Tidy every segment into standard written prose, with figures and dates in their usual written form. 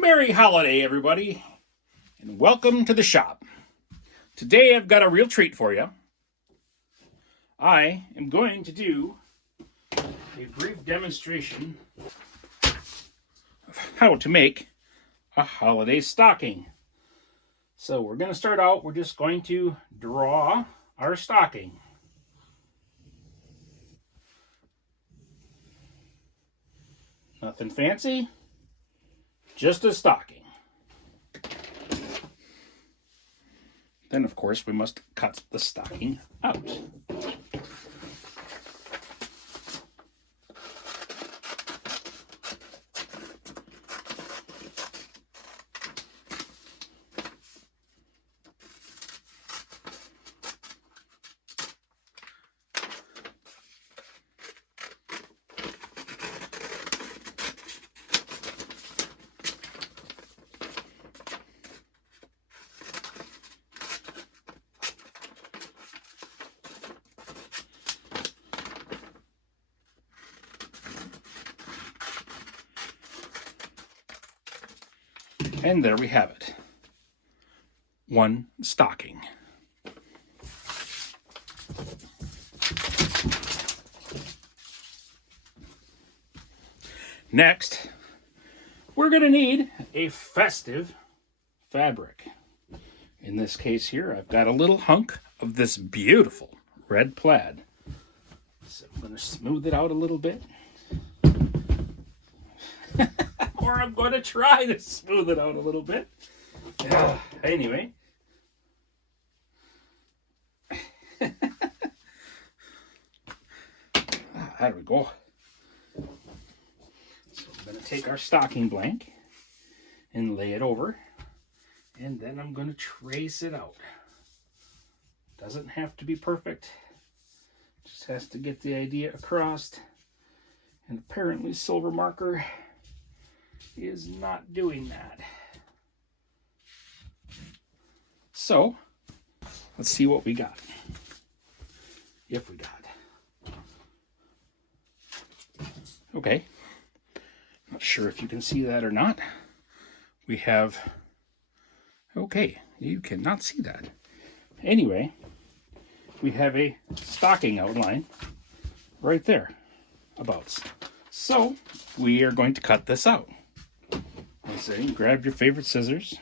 Merry holiday, everybody, and welcome to the shop. Today I've got a real treat for you. I am going to do a brief demonstration of how to make a holiday stocking. So we're going to start out, we're just going to draw our stocking. Nothing fancy, just a stocking. Then, of course, we must cut the stocking out. And there we have it. One stocking. Next, we're going to need a festive fabric. In this case here, I've got a little hunk of this beautiful red plaid. So I'm going to smooth it out a little bit. Or I'm going to try to smooth it out a little bit. Anyway. There we go. So I'm going to take our stocking blank and lay it over. And then I'm going to trace it out. Doesn't have to be perfect. Just has to get the idea across. And apparently Silver Marker is not doing that. So, let's see what we got. If we got. Okay. Not sure if you can see that or not. We have... Okay, you cannot see that. Anyway, we have a stocking outline right there. Abouts. So, we are going to cut this out. So grab your favorite scissors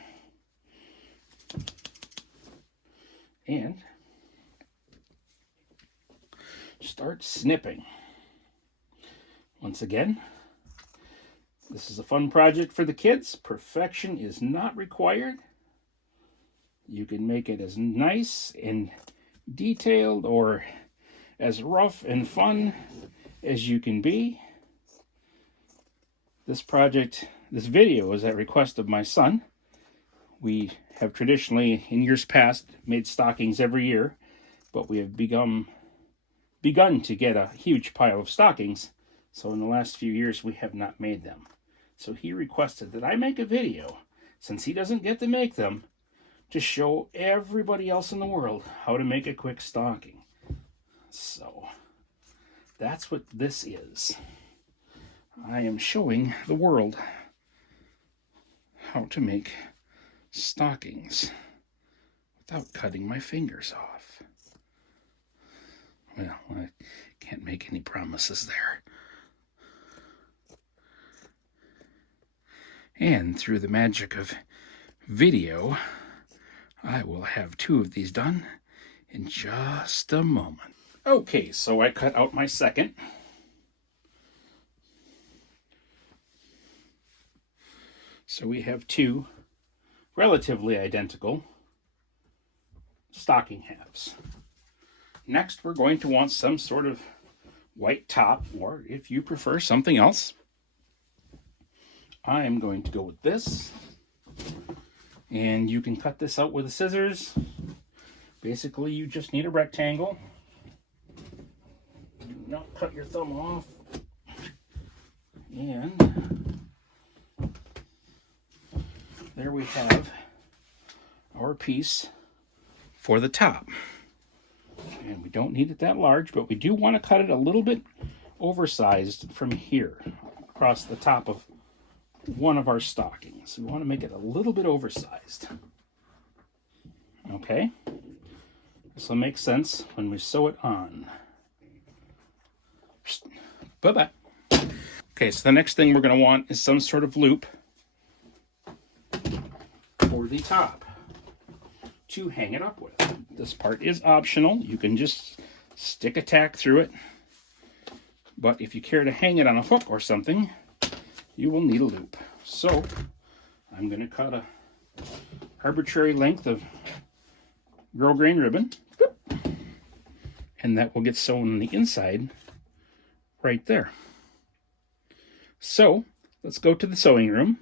and start snipping. Once again, this is a fun project for the kids. Perfection is not required. You can make it as nice and detailed or as rough and fun as you can be. This video is at request of my son. We have traditionally, in years past, made stockings every year, but we have begun to get a huge pile of stockings, so in the last few years we have not made them. So he requested that I make a video, since he doesn't get to make them, to show everybody else in the world how to make a quick stocking. So, that's what this is. I am showing the world how to make stockings without cutting my fingers off. Well, I can't make any promises there. And through the magic of video, I will have 2 of these done in just a moment. Okay, so I cut out my second. So we have 2 relatively identical stocking halves. Next, we're going to want some sort of white top, or if you prefer something else, I am going to go with this. And you can cut this out with the scissors. Basically, you just need a rectangle. Do not cut your thumb off. And there we have our piece for the top. And we don't need it that large, but we do want to cut it a little bit oversized from here across the top of one of our stockings. We want to make it a little bit oversized. Okay, this will make sense when we sew it on. Bye-bye. Okay, so the next thing we're going to want is some sort of loop for the top to hang it up with. This part is optional. You can just stick a tack through it. But if you care to hang it on a hook or something, you will need a loop. So I'm going to cut a arbitrary length of grosgrain ribbon, and that will get sewn on the inside right there. So let's go to the sewing room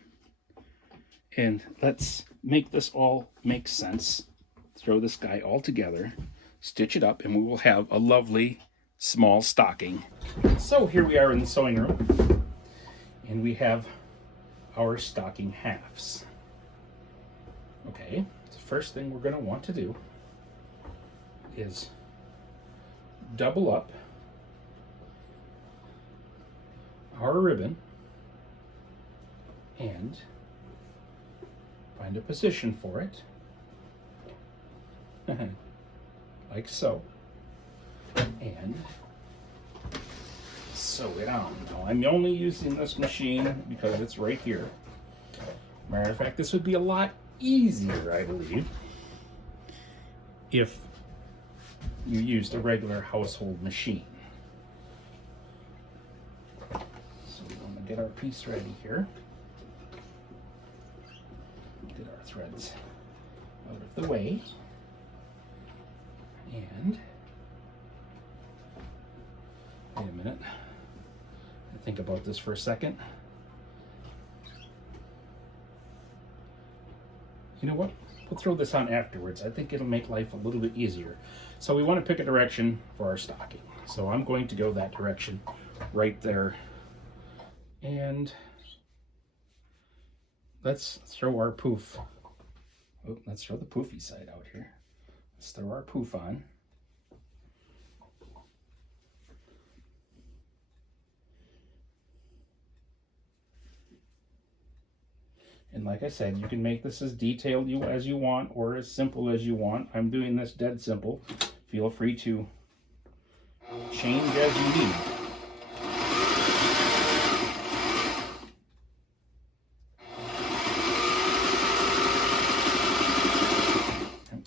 and let's make this all make sense. Throw this guy all together, stitch it up, and we will have a lovely small stocking. So here we are in the sewing room, and we have our stocking halves. Okay, the first thing we're going to want to do is double up our ribbon and find a position for it, like so, and sew it on. Now, I'm only using this machine because it's right here. Matter of fact, this would be a lot easier, I believe, if you used a regular household machine. So we want to get our piece ready here. Get our threads out of the way. And wait a minute. Think about this for a second. You know what? We'll throw this on afterwards. I think it'll make life a little bit easier. So we want to pick a direction for our stocking. So I'm going to go that direction right there. And let's throw our poof. Oh, let's throw the poofy side out here. Let's throw our poof on. And like I said, you can make this as detailed as you want or as simple as you want. I'm doing this dead simple. Feel free to change as you need.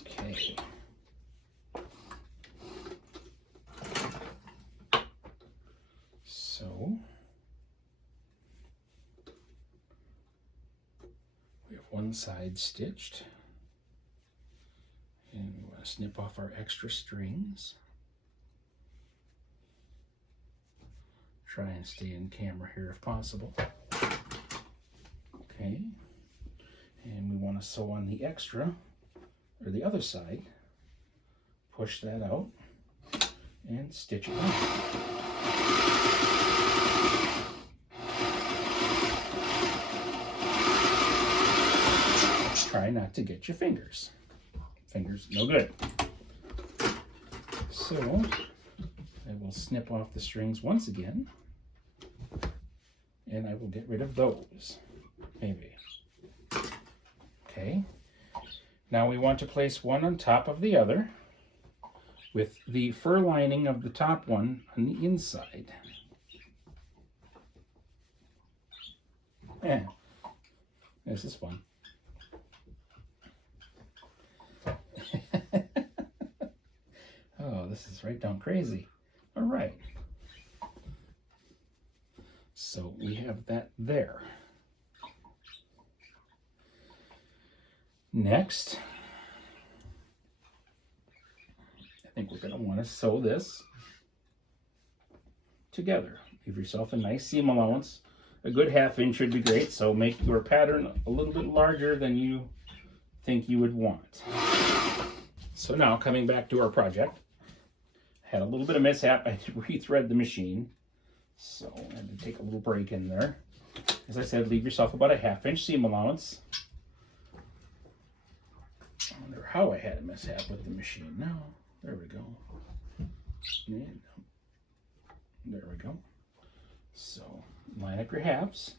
Okay. So we have one side stitched, and we want to snip off our extra strings. Try and stay in camera here if possible. Okay, and we want to sew on the extra, or the other side. Push that out and stitch it on. Try not to get your fingers. Fingers, no good. So I will snip off the strings once again, and I will get rid of those, maybe. Okay, now we want to place one on top of the other with the fur lining of the top one on the inside. This is fun. Oh, this is right down crazy. All right. So we have that there. Next, I think we're going to want to sew this together. Give yourself a nice seam allowance. A good 1/2 inch would be great, so make your pattern a little bit larger than you think you would want. So now, coming back to our project, had a little bit of mishap. I rethread the machine, so I had to take a little break in there. As I said, leave yourself about a 1/2 inch seam allowance. I wonder how I had a mishap with the machine. No, there we go. Yeah, there we go. So line up your halves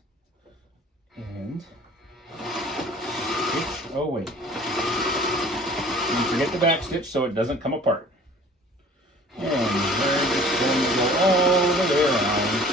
and stitch away. And forget the back stitch so it doesn't come apart. And we're just going to go all the way around.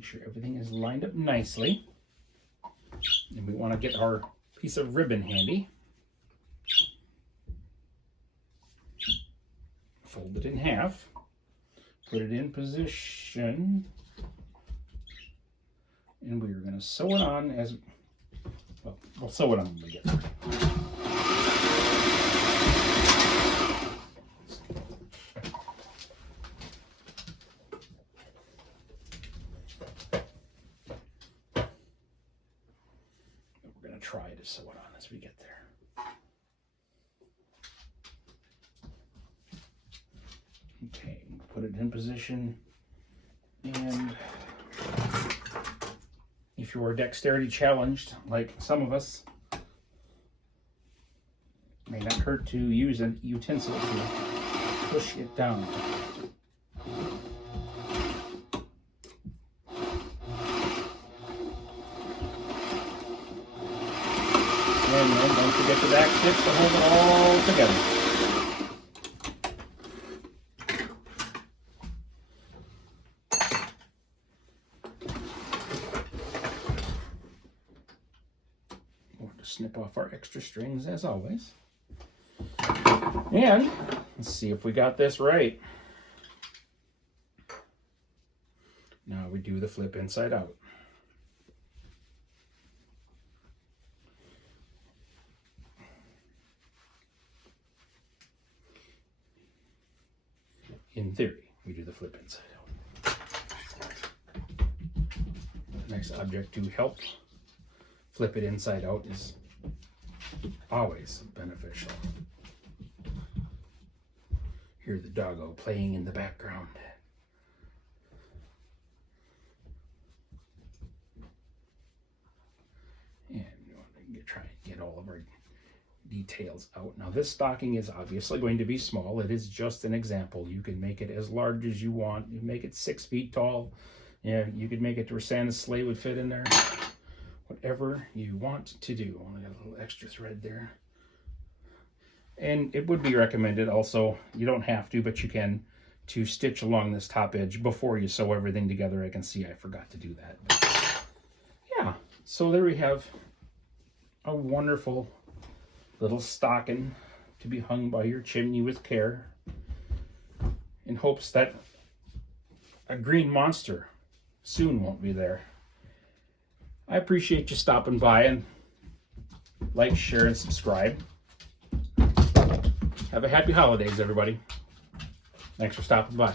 Sure everything is lined up nicely, and we want to get our piece of ribbon handy. Fold it in half, put it in position, and we're going to sew it on as well. We'll sew it on when we get there. Try to sew it on as we get there. Okay, put it in position, and if you are dexterity challenged, like some of us, it may not hurt to use a utensil to push it down. And then don't forget the back stitch to hold it all together. We'll have to snip off our extra strings as always. And let's see if we got this right. Now we do the flip inside out. In theory, we do the flip inside out. The next object to help flip it inside out is always beneficial. Hear the doggo playing in the background. And we want to try and get all of our details out. Now this stocking is obviously going to be small. It is just an example. You can make it as large as you want. You make it 6 feet tall. Yeah, you could make it to where Santa's sleigh would fit in there. Whatever you want to do. Only got a little extra thread there. And it would be recommended also, you don't have to, but you can, to stitch along this top edge before you sew everything together. I can see I forgot to do that. But yeah, so there we have a wonderful little stocking to be hung by your chimney with care, in hopes that a green monster soon won't be there. I appreciate you stopping by, and like, share, and subscribe. Have a happy holidays, everybody. Thanks for stopping by.